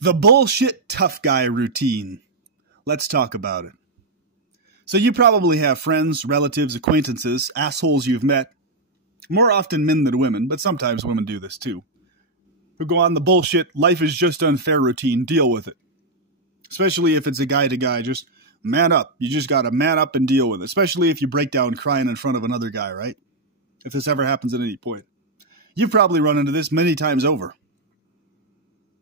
The bullshit tough guy routine. Let's talk about it. So you probably have friends, relatives, acquaintances, assholes you've met, more often men than women, but sometimes women do this too, who go on the bullshit, life is just unfair routine, deal with it. Especially if it's a guy-to-guy, just man up. You just gotta man up and deal with it. Especially if you break down crying in front of another guy, right? If this ever happens at any point. You've probably run into this many times over.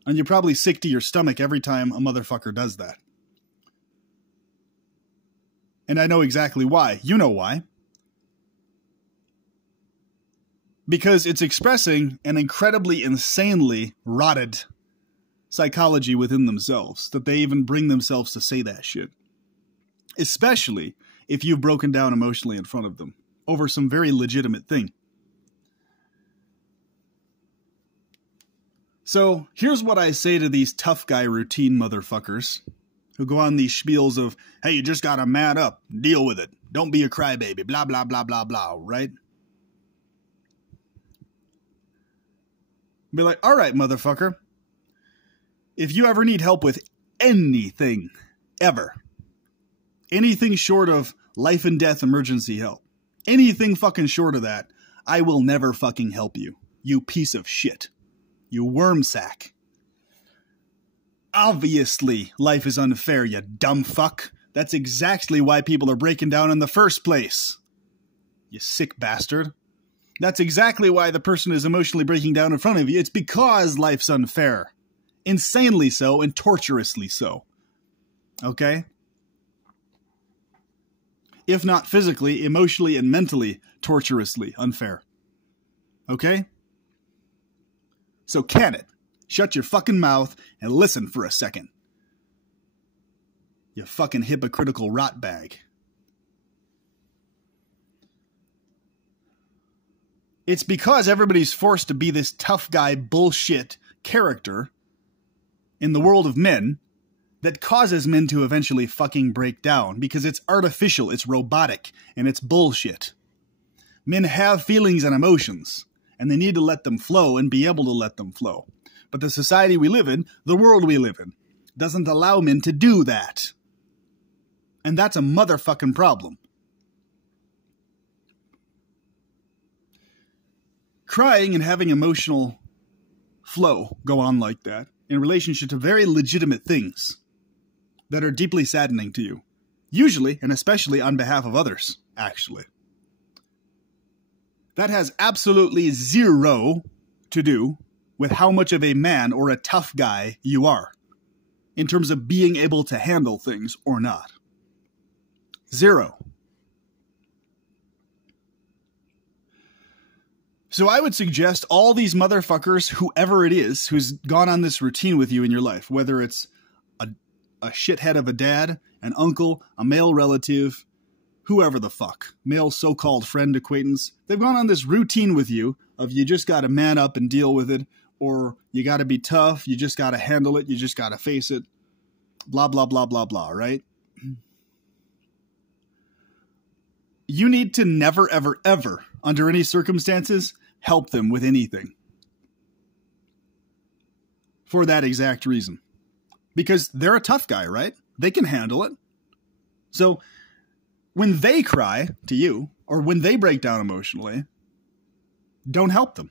And you're probably sick to your stomach every time a motherfucker does that. And I know exactly why. You know why. Because it's expressing an incredibly, insanely rotted psychology within themselves, that they even bring themselves to say that shit. Especially if you've broken down emotionally in front of them over some very legitimate thing. So here's what I say to these tough guy routine motherfuckers who go on these spiels of, hey, you just gotta man up, deal with it, don't be a crybaby, blah, blah, blah, blah, blah, right? Be like, all right, motherfucker, if you ever need help with anything, ever, anything short of life and death emergency help, anything fucking short of that, I will never fucking help you, you piece of shit. You worm sack. Obviously, life is unfair, you dumb fuck. That's exactly why people are breaking down in the first place. You sick bastard. That's exactly why the person is emotionally breaking down in front of you. It's because life's unfair. Insanely so and torturously so. Okay? If not physically, emotionally, and mentally torturously unfair. Okay? So can it? Shut your fucking mouth and listen for a second. You fucking hypocritical rot bag. It's because everybody's forced to be this tough guy bullshit character in the world of men that causes men to eventually fucking break down, because it's artificial, it's robotic, and it's bullshit. Men have feelings and emotions, and they need to let them flow and be able to let them flow. But the society we live in, the world we live in, doesn't allow men to do that. And that's a motherfucking problem. Crying and having emotional flow go on like that in relationship to very legitimate things that are deeply saddening to you. Usually, and especially on behalf of others, actually. That has absolutely zero to do with how much of a man or a tough guy you are in terms of being able to handle things or not. Zero. So I would suggest all these motherfuckers, whoever it is, who's gone on this routine with you in your life, whether it's a shithead of a dad, an uncle, a male relative, whoever the fuck, male so-called friend, acquaintance, they've gone on this routine with you of you just got to man up and deal with it, or you got to be tough, you just got to handle it, you just got to face it, blah, blah, blah, blah, blah, right? You need to never, ever, ever, under any circumstances, help them with anything. For that exact reason. Because they're a tough guy, right? They can handle it. So when they cry to you, or when they break down emotionally, don't help them.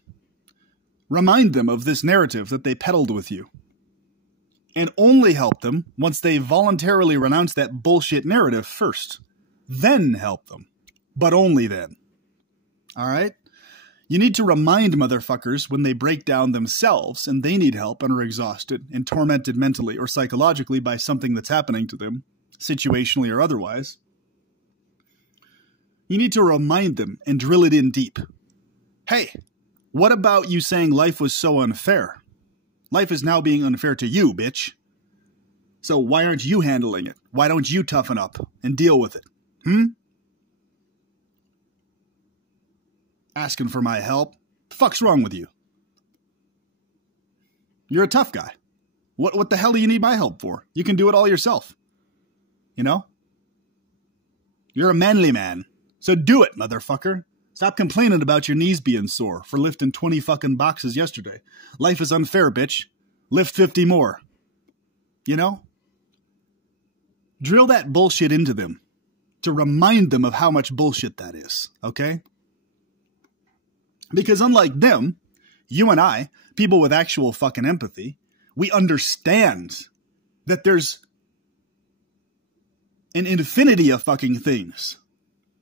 Remind them of this narrative that they peddled with you. And only help them once they voluntarily renounce that bullshit narrative first. Then help them. But only then. All right? You need to remind motherfuckers when they break down themselves and they need help and are exhausted and tormented mentally or psychologically by something that's happening to them, situationally or otherwise. You need to remind them and drill it in deep. Hey, what about you saying life was so unfair? Life is now being unfair to you, bitch. So why aren't you handling it? Why don't you toughen up and deal with it? Asking for my help? The fuck's wrong with you? You're a tough guy. What the hell do you need my help for? You can do it all yourself. You know? You're a manly man. So do it, motherfucker. Stop complaining about your knees being sore for lifting 20 fucking boxes yesterday. Life is unfair, bitch. Lift 50 more. You know? Drill that bullshit into them to remind them of how much bullshit that is, okay? Because unlike them, you and I, people with actual fucking empathy, we understand that there's an infinity of fucking things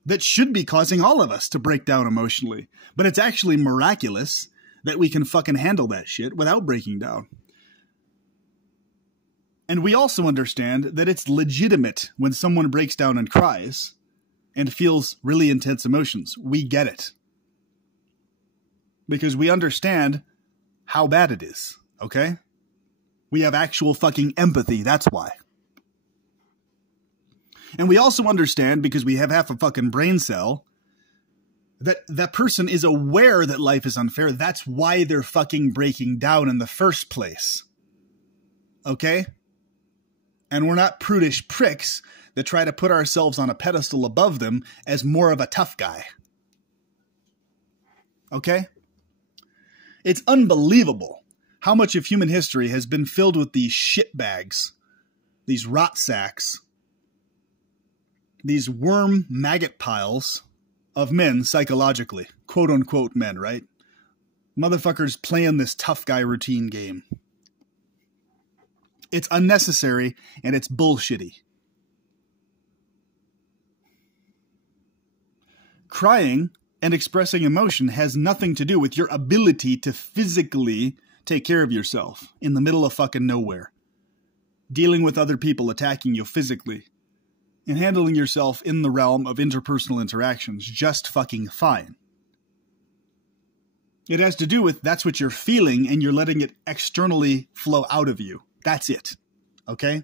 that should be causing all of us to break down emotionally. But it's actually miraculous that we can fucking handle that shit without breaking down. And we also understand that it's legitimate when someone breaks down and cries and feels really intense emotions. We get it. Because we understand how bad it is, okay? We have actual fucking empathy, that's why. And we also understand, because we have half a fucking brain cell, that that person is aware that life is unfair. That's why they're fucking breaking down in the first place. Okay? And we're not prudish pricks that try to put ourselves on a pedestal above them as more of a tough guy. Okay? It's unbelievable how much of human history has been filled with these shitbags, these rot sacks, these worm maggot piles of men psychologically. Quote unquote men, right? Motherfuckers playing this tough guy routine game. It's unnecessary and it's bullshitty. Crying and expressing emotion has nothing to do with your ability to physically take care of yourself in the middle of fucking nowhere. Dealing with other people attacking you physically. And handling yourself in the realm of interpersonal interactions just fucking fine. It has to do with that's what you're feeling and you're letting it externally flow out of you. That's it. Okay?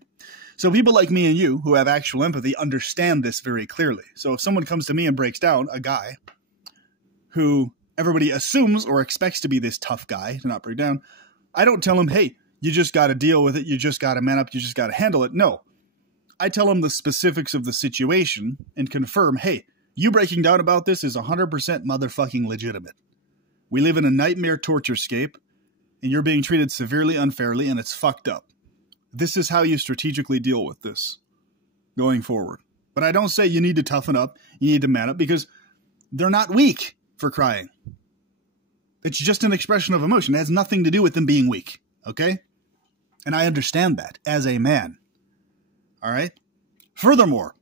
So people like me and you who have actual empathy understand this very clearly. So if someone comes to me and breaks down, a guy who everybody assumes or expects to be this tough guy to not break down, I don't tell him, hey, you just got to deal with it. You just got to man up. You just got to handle it. No. I tell him the specifics of the situation and confirm, hey, you breaking down about this is 100% motherfucking legitimate. We live in a nightmare torturescape, and you're being treated severely unfairly, and it's fucked up. This is how you strategically deal with this going forward. But I don't say you need to toughen up, you need to man up, because they're not weak for crying. It's just an expression of emotion. It has nothing to do with them being weak, okay? And I understand that as a man. All right? Furthermore,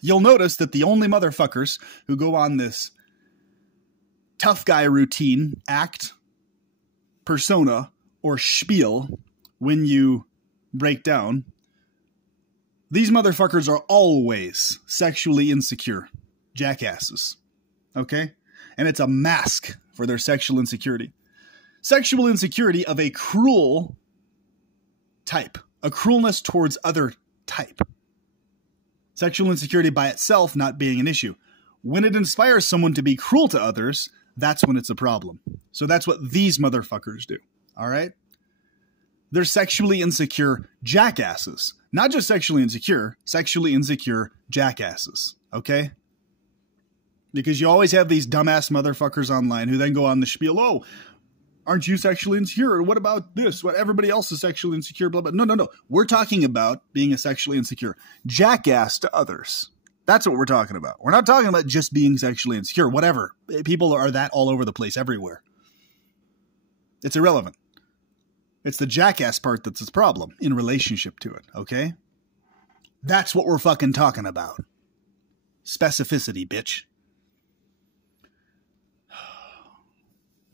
you'll notice that the only motherfuckers who go on this tough guy routine, act, persona, or spiel when you break down, these motherfuckers are always sexually insecure jackasses. Okay? And it's a mask for their sexual insecurity. Sexual insecurity of a cruel type. A cruelness towards other type. Sexual insecurity by itself not being an issue. When it inspires someone to be cruel to others, that's when it's a problem. So that's what these motherfuckers do. All right? They're sexually insecure jackasses. Not just sexually insecure jackasses. Okay? Because you always have these dumbass motherfuckers online who then go on the spiel, oh, aren't you sexually insecure? What about this? What everybody else is sexually insecure, blah, blah. No. We're talking about being a sexually insecure jackass to others. That's what we're talking about. We're not talking about just being sexually insecure. Whatever. People are that all over the place, everywhere. It's irrelevant. It's the jackass part that's the problem in relationship to it, okay? That's what we're fucking talking about. Specificity, bitch.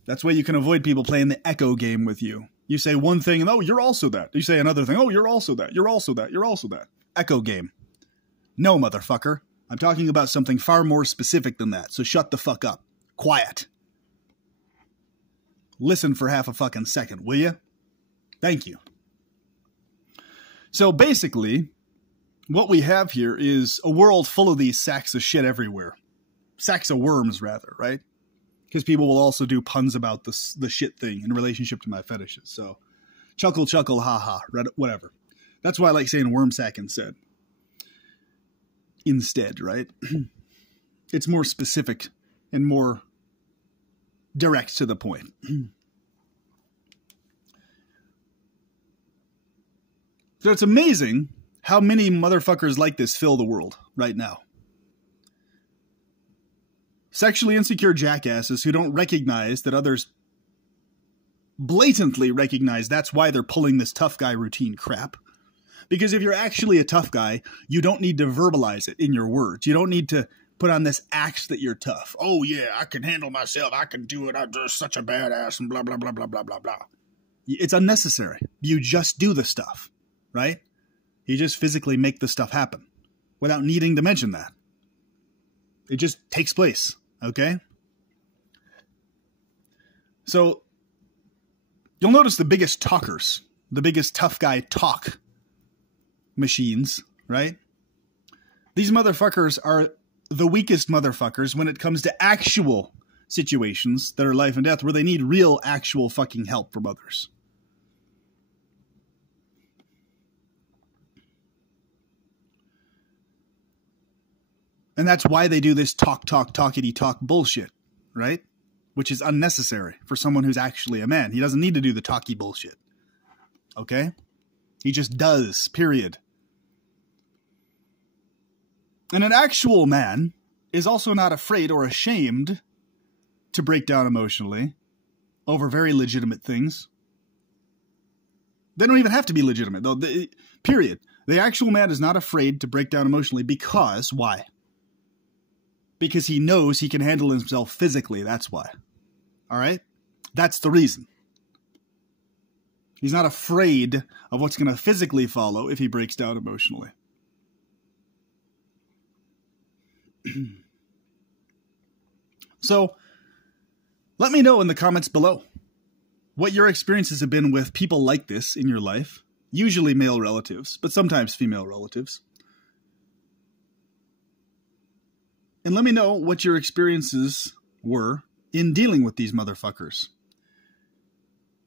That's why you can avoid people playing the echo game with you. You say one thing and, oh, you're also that. You say another thing, oh, you're also that. You're also that. You're also that. Echo game. No, motherfucker. I'm talking about something far more specific than that. So shut the fuck up. Quiet. Listen for half a fucking second, will you? Thank you. So basically, what we have here is a world full of these sacks of shit everywhere. Sacks of worms, rather, right? Because people will also do puns about the shit thing in relationship to my fetishes. So, chuckle, ha, whatever. That's why I like saying worm sack instead, right? It's more specific and more direct to the point. So it's amazing how many motherfuckers like this fill the world right now. Sexually insecure jackasses who don't recognize that others blatantly recognize that's why they're pulling this tough guy routine crap. Because if you're actually a tough guy, you don't need to verbalize it in your words. You don't need to put on this act that you're tough. Oh yeah, I can handle myself. I can do it. I'm just such a badass and blah, blah, blah, blah, blah, blah, blah. It's unnecessary. You just do the stuff, right? You just physically make the stuff happen without needing to mention that. It just takes place, okay? So you'll notice the biggest talkers, the biggest tough guy talk machines, right? These motherfuckers are the weakest motherfuckers when it comes to actual situations that are life and death where they need real actual fucking help from others. And that's why they do this talkity-talk bullshit, right? Which is unnecessary for someone who's actually a man. He doesn't need to do the talky bullshit. Okay? He just does, period. And an actual man is also not afraid or ashamed to break down emotionally over very legitimate things. They don't even have to be legitimate, though. Period. The actual man is not afraid to break down emotionally because, why? Because he knows he can handle himself physically, that's why. All right? That's the reason. He's not afraid of what's going to physically follow if he breaks down emotionally. So, let me know in the comments below what your experiences have been with people like this in your life. Usually male relatives, but sometimes female relatives. And let me know what your experiences were in dealing with these motherfuckers.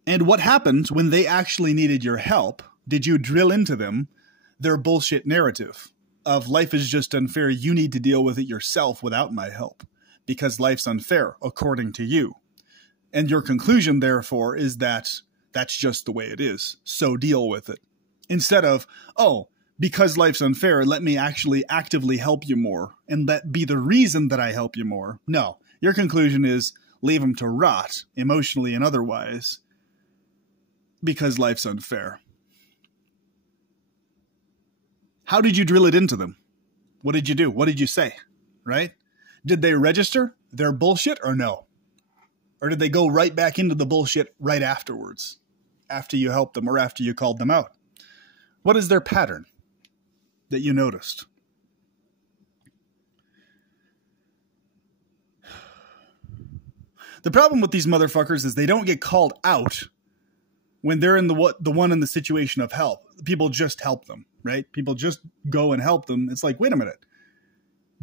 And what happened when they actually needed your help? Did you drill into them their bullshit narrative of life is just unfair, you need to deal with it yourself without my help, because life's unfair, according to you. And your conclusion, therefore, is that that's just the way it is, so deal with it. Instead of, oh, because life's unfair, let me actually actively help you more, and that be the reason that I help you more. No, your conclusion is leave them to rot, emotionally and otherwise, because life's unfair. How did you drill it into them? What did you do? What did you say? Right? Did they register their bullshit or no? Or did they go right back into the bullshit right afterwards? After you helped them or after you called them out? What is their pattern that you noticed? The problem with these motherfuckers is they don't get called out when they're in the one in the situation of help. People just help them, right? People just go and help them. It's like, wait a minute.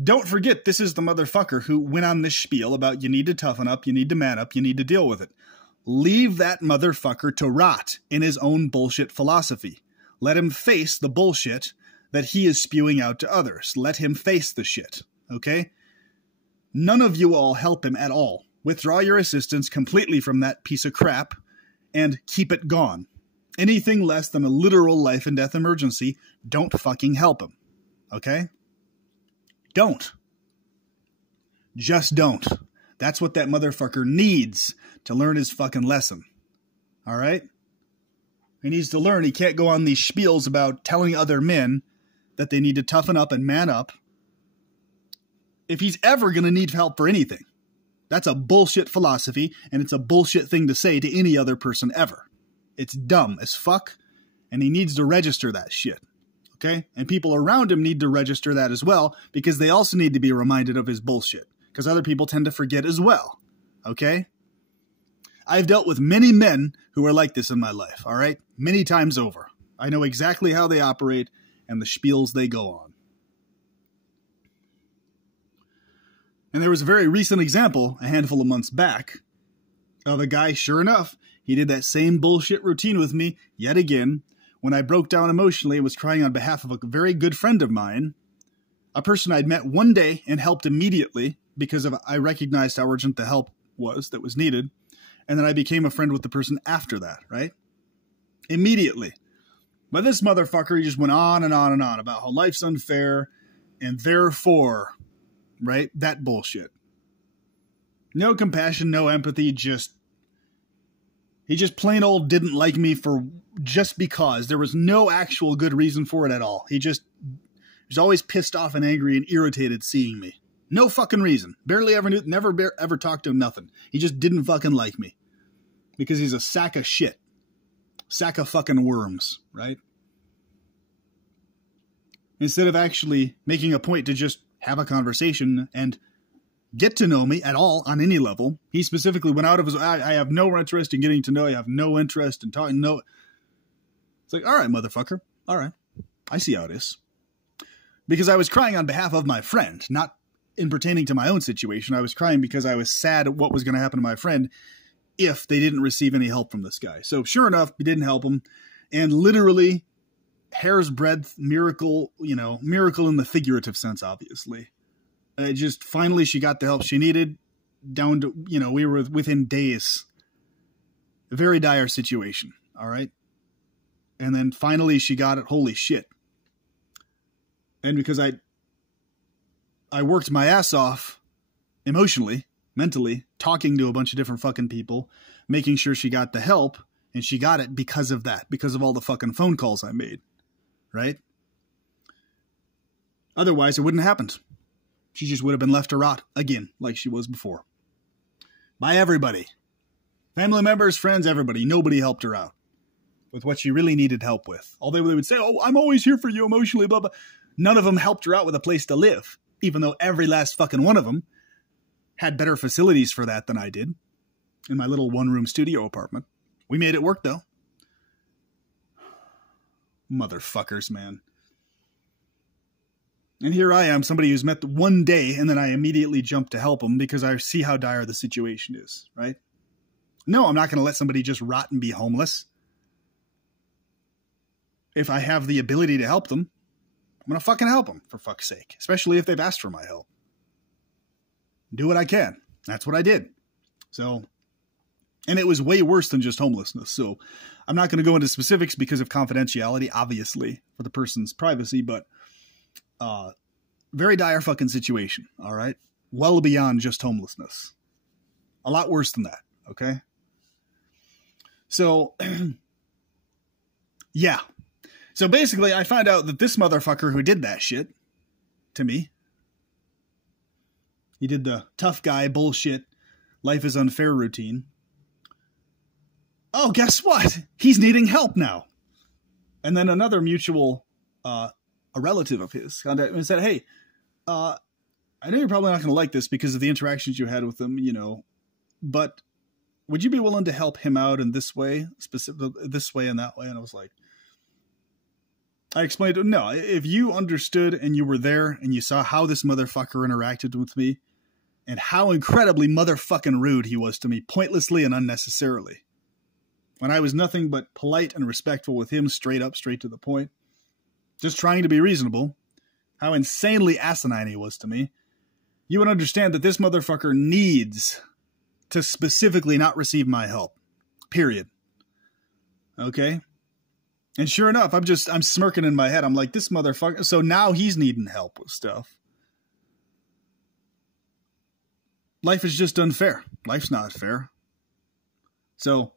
Don't forget, this is the motherfucker who went on this spiel about you need to toughen up, you need to man up, you need to deal with it. Leave that motherfucker to rot in his own bullshit philosophy. Let him face the bullshit that he is spewing out to others. Let him face the shit, okay? None of you all help him at all. Withdraw your assistance completely from that piece of crap and keep it gone. Anything less than a literal life and death emergency, don't fucking help him, okay? Don't. Just don't. That's what that motherfucker needs to learn his fucking lesson. All right? He needs to learn he can't go on these spiels about telling other men that they need to toughen up and man up if he's ever going to need help for anything. That's a bullshit philosophy, and it's a bullshit thing to say to any other person ever. It's dumb as fuck, and he needs to register that shit. Okay? And people around him need to register that as well, because they also need to be reminded of his bullshit, because other people tend to forget as well. Okay? I've dealt with many men who are like this in my life, all right? Many times over. I know exactly how they operate and the spiels they go on. And there was a very recent example, a handful of months back, of a guy, sure enough, he did that same bullshit routine with me yet again when I broke down emotionally and was crying on behalf of a very good friend of mine, a person I'd met one day and helped immediately because I recognized how urgent the help was that was needed. And then I became a friend with the person after that, right? Immediately. But this motherfucker, he just went on and on and on about how life's unfair and therefore, right? That bullshit. No compassion, no empathy, he just plain old didn't like me for just because. There was no actual good reason for it at all. He was always pissed off and angry and irritated seeing me. No fucking reason. Barely ever knew, ever talked to him, nothing. He just didn't fucking like me. Because he's a sack of shit. Sack of fucking worms, right? Instead of actually making a point to just have a conversation and get to know me at all on any level, he specifically went out of his, I have no interest in getting to know you. I have no interest in talking. No. It's like, all right, motherfucker. All right. I see how it is. Because I was crying on behalf of my friend, not in pertaining to my own situation. I was crying because I was sad at what was going to happen to my friend if they didn't receive any help from this guy. So sure enough, we didn't help him. And literally, hair's breadth, miracle, miracle in the figurative sense, obviously. Just finally she got the help she needed, down to, we were within days. A very dire situation, all right? And then finally she got it. Holy shit. And because I worked my ass off emotionally, mentally, talking to a bunch of different fucking people, making sure she got the help, and she got it because of that, because of all the fucking phone calls I made, right? Otherwise, it wouldn't have happened. She just would have been left to rot again, like she was before. By everybody. Family members, friends, everybody. Nobody helped her out with what she really needed help with. Although they would say, oh, I'm always here for you emotionally, blah, blah. None of them helped her out with a place to live, even though every last fucking one of them had better facilities for that than I did in my little one-room studio apartment. We made it work, though. Motherfuckers, man. And here I am, somebody who's met one day, and then I immediately jump to help them because I see how dire the situation is, right? No, I'm not going to let somebody just rot and be homeless. If I have the ability to help them, I'm going to fucking help them, for fuck's sake. Especially if they've asked for my help. Do what I can. That's what I did. So, and it was way worse than just homelessness. So, I'm not going to go into specifics because of confidentiality, obviously, for the person's privacy, but very dire fucking situation, all right? Well beyond just homelessness. A lot worse than that, okay? So, yeah. So basically, I found out that this motherfucker who did that shit to me, he did the tough guy bullshit, life is unfair routine. Oh, guess what? He's needing help now. And then another mutual, a relative of his, contacted me and said, hey, I know you're probably not going to like this because of the interactions you had with him, but would you be willing to help him out in this way, this way and that way? And I was like, I explained, no, if you understood and you were there and you saw how this motherfucker interacted with me and how incredibly motherfucking rude he was to me, pointlessly and unnecessarily, when I was nothing but polite and respectful with him, straight up, straight to the point, just trying to be reasonable, how insanely asinine he was to me, you would understand that this motherfucker needs to specifically not receive my help. Period. Okay? And sure enough, I'm smirking in my head. I'm like, this motherfucker. So now he's needing help with stuff. Life is just unfair. Life's not fair. So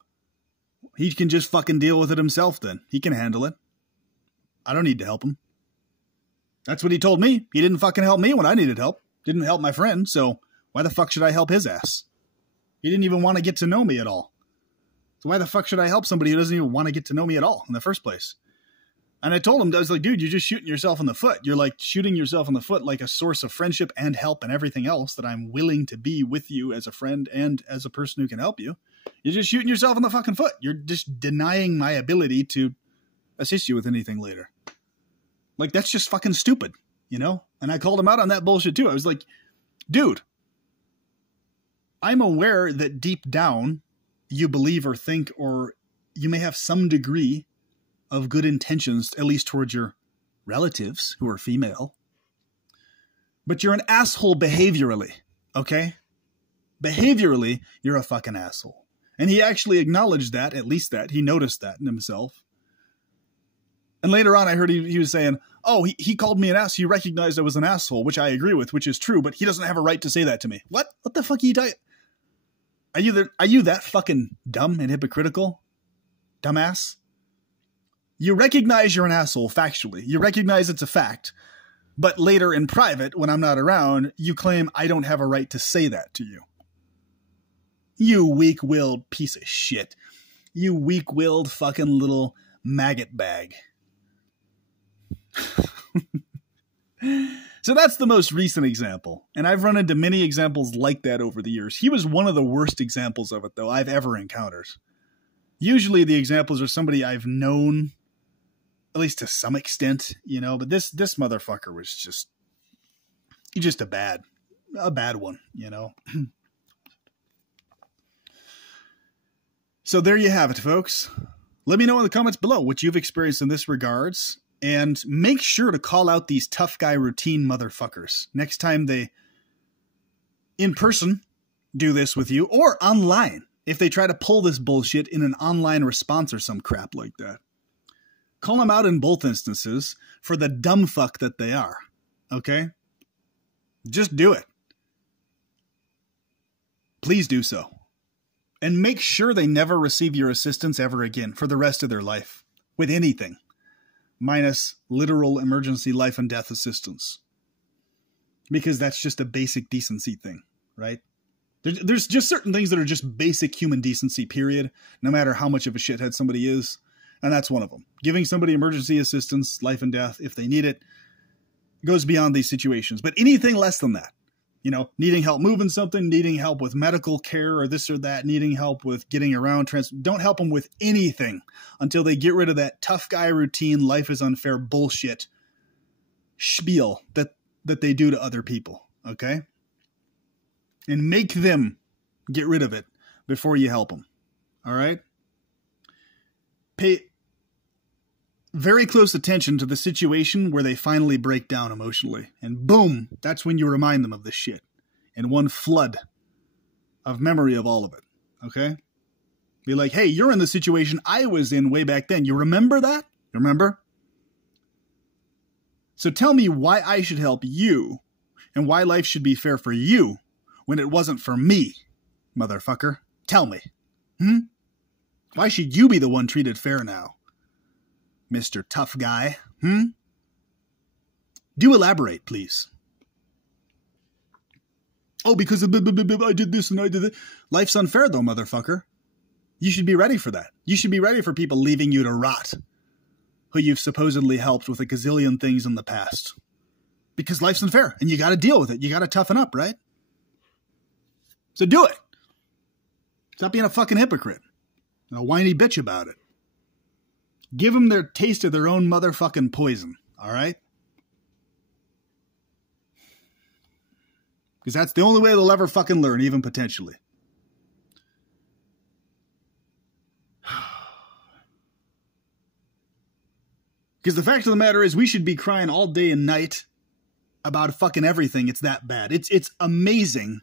he can just fucking deal with it himself then. He can handle it. I don't need to help him. That's what he told me. He didn't fucking help me when I needed help. Didn't help my friend. So why the fuck should I help his ass? He didn't even want to get to know me at all. So why the fuck should I help somebody who doesn't even want to get to know me at all in the first place? And I told him, I was like, dude, you're just shooting yourself in the foot. You're like shooting yourself in the foot like a source of friendship and help and everything else that I'm willing to be with you as a friend and as a person who can help you. You're just shooting yourself in the fucking foot. You're just denying my ability to assist you with anything later. Like, that's just fucking stupid, And I called him out on that bullshit too. I was like, dude, I'm aware that deep down you believe or think, or you may have some degree of good intentions, at least towards your relatives who are female. But you're an asshole behaviorally, okay? Behaviorally, you're a fucking asshole. And he actually acknowledged that, at least that. He noticed that in himself. And later on, I heard he was saying, oh, he called me an ass. He recognized I was an asshole, which I agree with, which is true, but he doesn't have a right to say that to me. What? What the fuck are you doing? Are you that fucking dumb and hypocritical? Dumbass? You recognize you're an asshole factually. You recognize it's a fact. But later in private, when I'm not around, you claim I don't have a right to say that to you. You weak-willed piece of shit. You weak-willed fucking little maggot bag. So that's the most recent example. And I've run into many examples like that over the years. He was one of the worst examples of it, though, I've ever encountered. Usually the examples are somebody I've known, at least to some extent, you know, but this motherfucker was just a bad one, you know. So there you have it, folks. Let me know in the comments below what you've experienced in this regards, and make sure to call out these tough guy routine motherfuckers next time they, in person, do this with you, or online, if they try to pull this bullshit in an online response or some crap like that. Call them out in both instances for the dumb fuck that they are, okay? Just do it. Please do so. And make sure they never receive your assistance ever again for the rest of their life, with anything, minus literal emergency life and death assistance. Because that's just a basic decency thing, right? There's just certain things that are just basic human decency, period, no matter how much of a shithead somebody is. And that's one of them. Giving somebody emergency assistance, life and death, if they need it, goes beyond these situations. But anything less than that, you know, needing help moving something, needing help with medical care or this or that, needing help with getting around, don't help them with anything until they get rid of that tough guy routine, life is unfair bullshit spiel that they do to other people, okay? And make them get rid of it before you help them, all right? Pay very close attention to the situation where they finally break down emotionally. And boom, that's when you remind them of this shit. In one flood of memory of all of it. Okay? Be like, hey, you're in the situation I was in way back then. You remember that? Remember? So tell me why I should help you and why life should be fair for you when it wasn't for me, motherfucker. Tell me. Why should you be the one treated fair now? Mr. Tough Guy, Do elaborate, please. Oh, because I did this and I did that. Life's unfair, though, motherfucker. You should be ready for that. You should be ready for people leaving you to rot, who you've supposedly helped with a gazillion things in the past. Because life's unfair, and you got to deal with it. You got to toughen up, right? So do it. Stop being a fucking hypocrite. A whiny bitch about it. Give them their taste of their own motherfucking poison, all right? Because that's the only way they'll ever fucking learn, even potentially. Because the fact of the matter is we should be crying all day and night about fucking everything. It's that bad. It's amazing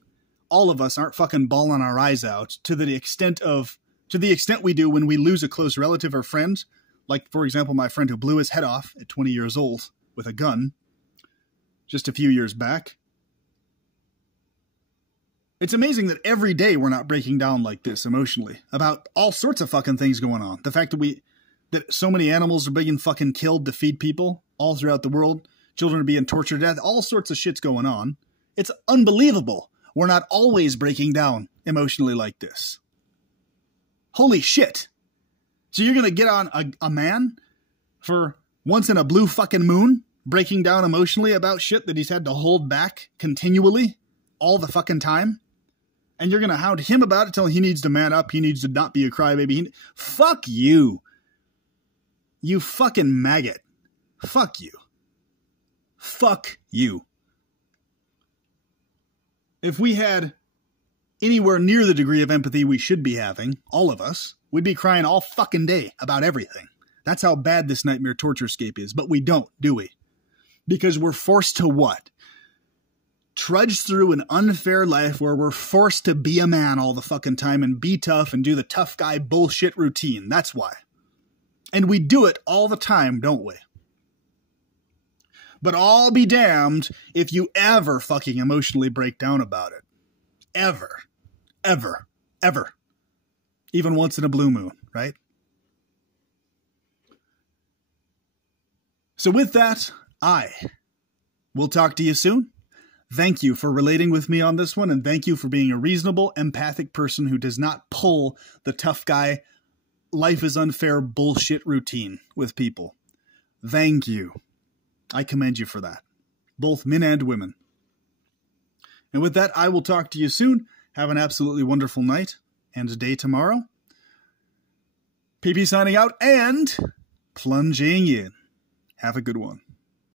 all of us aren't fucking bawling our eyes out to the extent we do when we lose a close relative or friend. Like, for example, my friend who blew his head off at 20 years old with a gun just a few years back. It's amazing that every day we're not breaking down like this emotionally about all sorts of fucking things going on. The fact that so many animals are being fucking killed to feed people all throughout the world. Children are being tortured to death. All sorts of shit's going on. It's unbelievable. We're not always breaking down emotionally like this. Holy shit. So you're going to get on a man for once in a blue fucking moon breaking down emotionally about shit that he's had to hold back continually all the fucking time? And you're going to hound him about it, telling he needs to man up, he needs to not be a crybaby. Fuck you. You fucking maggot. Fuck you. Fuck you. If we had anywhere near the degree of empathy we should be having, all of us, we'd be crying all fucking day about everything. That's how bad this nightmare torturescape is. But we don't, do we? Because we're forced to what? Trudge through an unfair life where we're forced to be a man all the fucking time and be tough and do the tough guy bullshit routine. That's why. And we do it all the time, don't we? But I'll be damned if you ever fucking emotionally break down about it. Ever. Ever. Ever. Even once in a blue moon, right? So with that, I will talk to you soon. Thank you for relating with me on this one, and thank you for being a reasonable, empathic person who does not pull the tough guy, life is unfair bullshit routine with people. Thank you. I commend you for that. Both men and women. And with that, I will talk to you soon. Have an absolutely wonderful night and day tomorrow. PP signing out and plunging in. Have a good one.